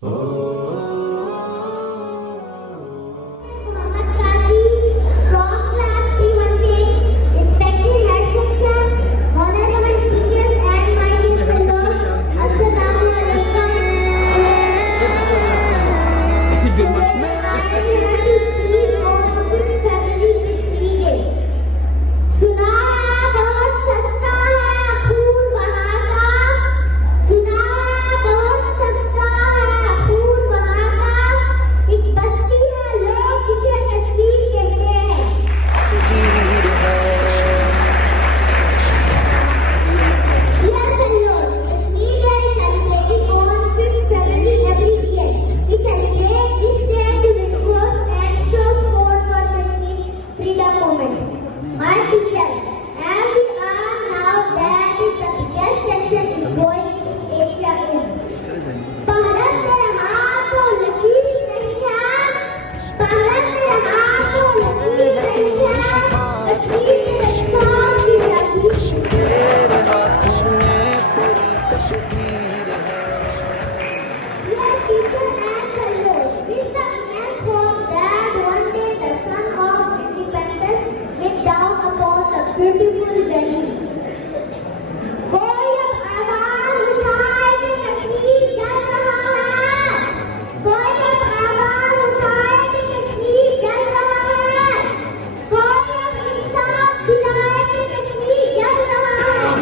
Qazi from class 316, respected head section, honorable teachers and my dear fellows, Assalamu alaikum. सुना बहुत सस्ता है खून बहाता, सुना बहुत सस्ता है खून बहाता, एक बस्ती है लोग जिसे कश्मीर कहते हैं। Dear fellows, Kashmir Day is celebrated on 5th February every year. We celebrate this day to reinforce and show support for Kashmir's freedom movement. My teacher, as we are now that is the biggest section is going to Asia in. Bharat में हाथों लकीर नहीं है, भारत में हाथों लकीर नहीं है, कश्मीर में शान की लकीर तेरे हाथों में तेरी तस्वीर है। Dear teachers and fellows, with the immense hope that one day the sun of independence will down upon the beautiful valley. कोई अब आवाज उठाए कि कश्मीर जल रहा है, कोई अब आवाज उठाए कि कश्मीर जल रहा है, कोई अब इंसाफ दिलाए कि कश्मीर जल रहा है।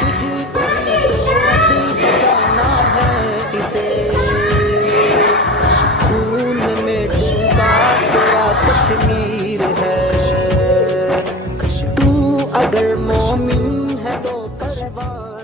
तुझको भी बताना है इसे, खून में डूबा तेरा कश्मीर है। तू अगर मोमिन है तो परवाह